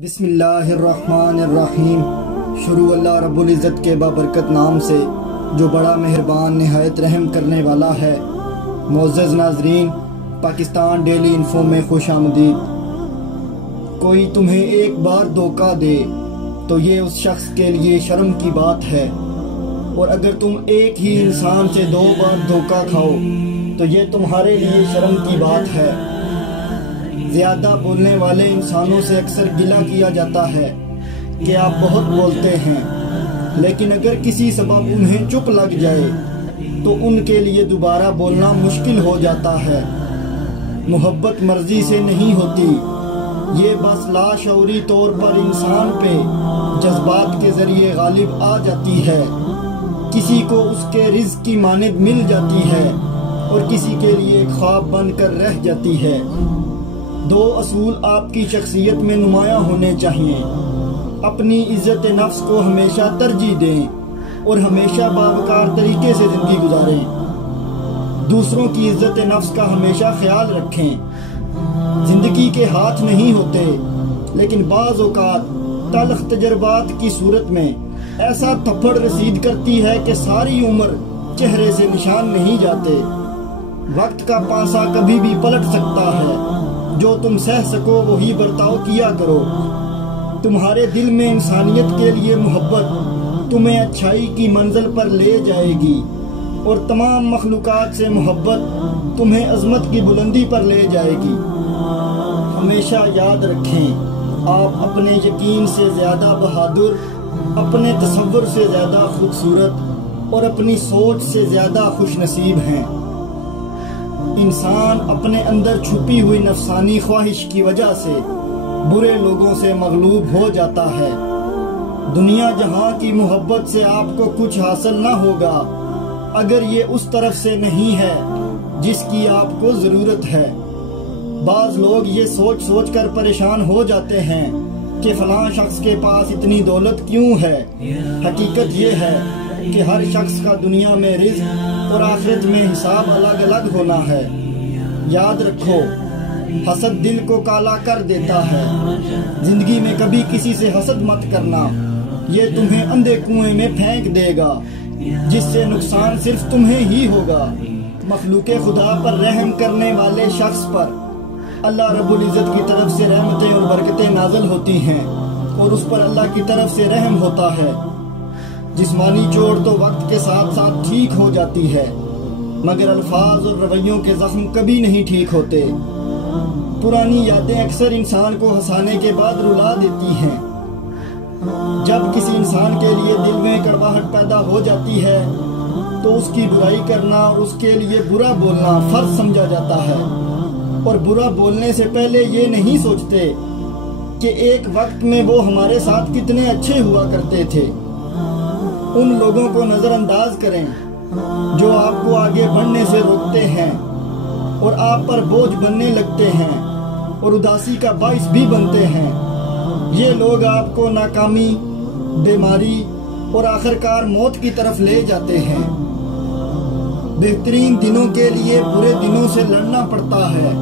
بسم اللہ الرحمن الرحیم۔ شروع اللہ رب العزت کے بابرکت نام سے جو بڑا مہربان نہایت رحم کرنے والا ہے۔ معزز ناظرین، پاکستان ڈیلی انفو میں خوش آمدید۔ کوئی تمہیں ایک بار دھوکہ دے تو یہ اس شخص کے لیے شرم کی بات ہے، اور اگر تم ایک ہی انسان سے 2 بار دھوکہ کھاؤ تو یہ تمہارے لیے شرم کی بات ہے۔ زیادہ بولنے والے انسانوں سے اکثر گلہ کیا جاتا ہے کہ آپ بہت بولتے ہیں، لیکن اگر کسی سبب انہیں چپ لگ جائے تو ان کے لیے دوبارہ بولنا مشکل ہو جاتا ہے۔ محبت مرضی سے نہیں ہوتی، یہ بس لاشعوری طور پر انسان پہ جذبات کے ذریعے غالب آ جاتی ہے۔ کسی کو اس کے رزق کی مانند مل جاتی ہے اور کسی کے لیے ایک خواب بن کر رہ جاتی ہے۔ 2 اصول آپ کی شخصیت میں نمایاں ہونے چاہیے۔ اپنی عزت نفس کو ہمیشہ ترجیح دیں اور ہمیشہ باوقار طریقے سے زندگی گزاریں۔ دوسروں کی عزت نفس کا ہمیشہ خیال رکھیں۔ زندگی کے ہاتھ نہیں ہوتے، لیکن بعض اوقات تلخ تجربات کی صورت میں ایسا تھپڑ رسید کرتی ہے کہ ساری عمر چہرے سے نشان نہیں جاتے۔ وقت کا پانسا کبھی بھی پلٹ سکتا ہے، جو تم سہ سکو وہی برتاؤ کیا کرو۔ تمہارے دل میں انسانیت کے لیے محبت تمہیں اچھائی کی منزل پر لے جائے گی، اور تمام مخلوقات سے محبت تمہیں عظمت کی بلندی پر لے جائے گی۔ ہمیشہ یاد رکھیں، آپ اپنے یقین سے زیادہ بہادر، اپنے تصور سے زیادہ خوبصورت اور اپنی سوچ سے زیادہ خوش نصیب ہیں۔ انسان اپنے اندر چھپی ہوئی نفسانی خواہش کی وجہ سے برے لوگوں سے مغلوب ہو جاتا ہے۔ دنیا جہاں کی محبت سے آپ کو کچھ حاصل نہ ہوگا اگر یہ اس طرف سے نہیں ہے جس کی آپ کو ضرورت ہے۔ بعض لوگ یہ سوچ سوچ کر پریشان ہو جاتے ہیں کہ فلاں شخص کے پاس اتنی دولت کیوں ہے۔ حقیقت یہ ہے کہ ہر شخص کا دنیا میں رزق اور آخرت میں حساب الگ الگ ہونا ہے۔ یاد رکھو، حسد دل کو کالا کر دیتا ہے۔ زندگی میں کبھی کسی سے حسد مت کرنا، یہ تمہیں اندھے کنویں میں پھینک دے گا، جس سے نقصان صرف تمہیں ہی ہوگا۔ مخلوق خدا پر رحم کرنے والے شخص پر اللہ رب العزت کی طرف سے رحمتیں اور برکتیں نازل ہوتی ہیں، اور اس پر اللہ کی طرف سے رحم ہوتا ہے۔ جسمانی چوٹ تو وقت کے ساتھ ساتھ ٹھیک ہو جاتی ہے، مگر الفاظ اور رویوں کے زخم کبھی نہیں ٹھیک ہوتے۔ پرانی یادیں اکثر انسان کو ہنسانے کے بعد رلا دیتی ہیں۔ جب کسی انسان کے لیے دل میں کڑواہٹ پیدا ہو جاتی ہے تو اس کی برائی کرنا اور اس کے لیے برا بولنا فرض سمجھا جاتا ہے، اور برا بولنے سے پہلے یہ نہیں سوچتے کہ ایک وقت میں وہ ہمارے ساتھ کتنے اچھے ہوا کرتے تھے۔ ان لوگوں کو نظر انداز کریں جو آپ کو آگے بڑھنے سے روکتے ہیں اور آپ پر بوجھ بننے لگتے ہیں اور اداسی کا باعث بھی بنتے ہیں۔ یہ لوگ آپ کو ناکامی، بیماری اور آخرکار موت کی طرف لے جاتے ہیں۔ بہترین دنوں کے لیے برے دنوں سے لڑنا پڑتا ہے،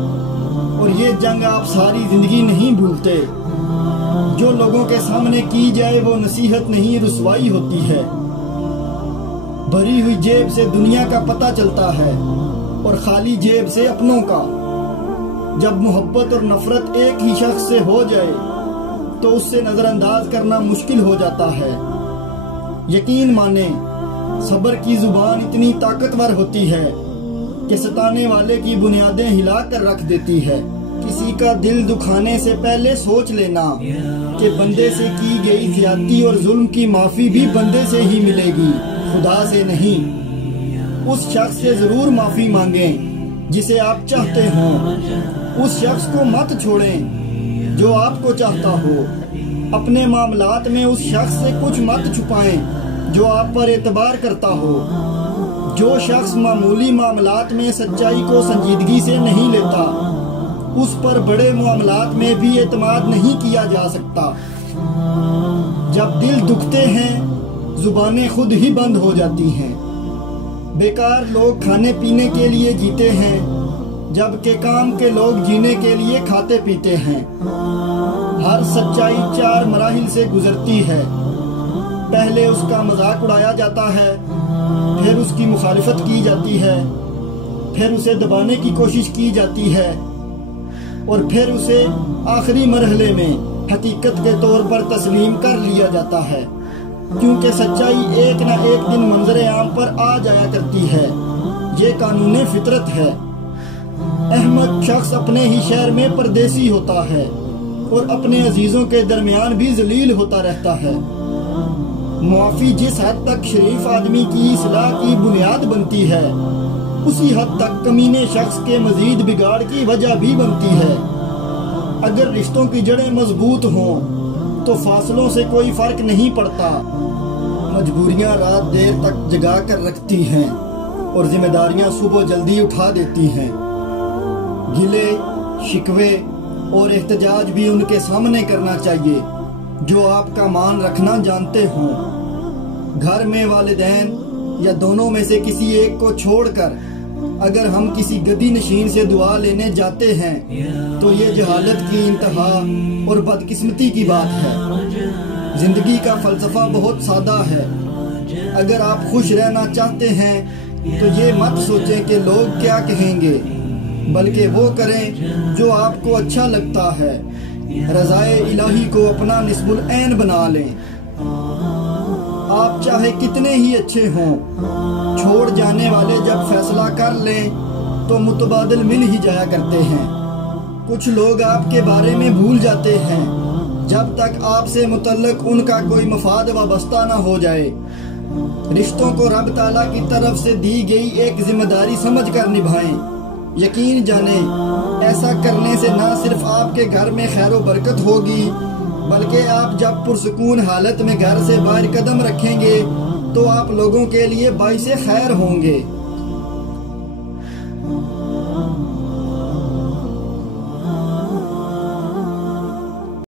اور یہ جنگ آپ ساری زندگی نہیں بھولتے۔ جو لوگوں کے سامنے کی جائے وہ نصیحت نہیں، رسوائی ہوتی ہے۔ بھری ہوئی جیب سے دنیا کا پتہ چلتا ہے اور خالی جیب سے اپنوں کا۔ جب محبت اور نفرت ایک ہی شخص سے ہو جائے تو اس سے نظر انداز کرنا مشکل ہو جاتا ہے۔ یقین مانیں، صبر کی زبان اتنی طاقتور ہوتی ہے کہ ستانے والے کی بنیادیں ہلا کر رکھ دیتی ہے۔ کسی کا دل دکھانے سے پہلے سوچ لینا کہ بندے سے کی گئی زیادتی اور ظلم کی معافی بھی بندے سے ہی ملے گی، خدا سے نہیں۔ اس شخص سے ضرور معافی مانگیں جسے آپ چاہتے ہوں۔ اس شخص کو مت چھوڑیں جو آپ کو چاہتا ہو۔ اپنے معاملات میں اس شخص سے کچھ مت چھپائیں جو آپ پر اعتبار کرتا ہو۔ جو شخص معمولی معاملات میں سچائی کو سنجیدگی سے نہیں لیتا، اس پر بڑے معاملات میں بھی اعتماد نہیں کیا جا سکتا۔ جب دل دکھتے ہیں، زبانیں خود ہی بند ہو جاتی ہیں۔ بیکار لوگ کھانے پینے کے لیے جیتے ہیں، جبکہ کام کے لوگ جینے کے لیے کھاتے پیتے ہیں۔ ہر سچائی 4 مراحل سے گزرتی ہے۔ پہلے اس کا مذاق اڑایا جاتا ہے، پھر اس کی مخالفت کی جاتی ہے، پھر اسے دبانے کی کوشش کی جاتی ہے، اور پھر اسے آخری مرحلے میں حقیقت کے طور پر تسلیم کر لیا جاتا ہے، کیونکہ سچائی ایک نہ ایک دن منظر عام پر آ جایا کرتی ہے۔ یہ قانون فطرت ہے۔ احمق شخص اپنے ہی شہر میں پردیسی ہوتا ہے اور اپنے عزیزوں کے درمیان بھی ذلیل ہوتا رہتا ہے۔ معافی جس حد تک شریف آدمی کی اصلاح کی بنیاد بنتی ہے، اسی حد تک کمینے شخص کے مزید بگاڑ کی وجہ بھی بنتی ہے۔ اگر رشتوں کی جڑیں مضبوط ہوں تو فاصلوں سے کوئی فرق نہیں پڑتا۔ مجبوریاں رات دیر تک جگا کر رکھتی ہیں اور ذمہ داریاں صبح جلدی اٹھا دیتی ہیں۔ گلے، شکوے اور احتجاج بھی ان کے سامنے کرنا چاہیے جو آپ کا مان رکھنا جانتے ہوں۔ گھر میں والدین یا دونوں میں سے کسی ایک کو چھوڑ کر اگر ہم کسی گدی نشین سے دعا لینے جاتے ہیں تو یہ جہالت کی انتہا اور بدقسمتی کی بات ہے۔ زندگی کا فلسفہ بہت سادہ ہے۔ اگر آپ خوش رہنا چاہتے ہیں تو یہ مت سوچیں کہ لوگ کیا کہیں گے، بلکہ وہ کریں جو آپ کو اچھا لگتا ہے۔ رضائے الہی کو اپنا نصب العین بنا لیں۔ آپ چاہے کتنے ہی اچھے ہوں، چھوڑ جانے والے جب فیصلہ کر لیں تو متبادل مل ہی جایا کرتے ہیں۔ کچھ لوگ آپ کے بارے میں بھول جاتے ہیں جب تک آپ سے متعلق ان کا کوئی مفاد وابستہ نہ ہو جائے۔ رشتوں کو رب تعالیٰ کی طرف سے دی گئی ایک ذمہ داری سمجھ کر نبھائیں۔ یقین جانیں ایسا کرنے سے نہ صرف آپ کے گھر میں خیر و برکت ہوگی، بلکہ آپ جب پرسکون حالت میں گھر سے باہر قدم رکھیں گے تو آپ لوگوں کے لیے باعث خیر ہوں گے۔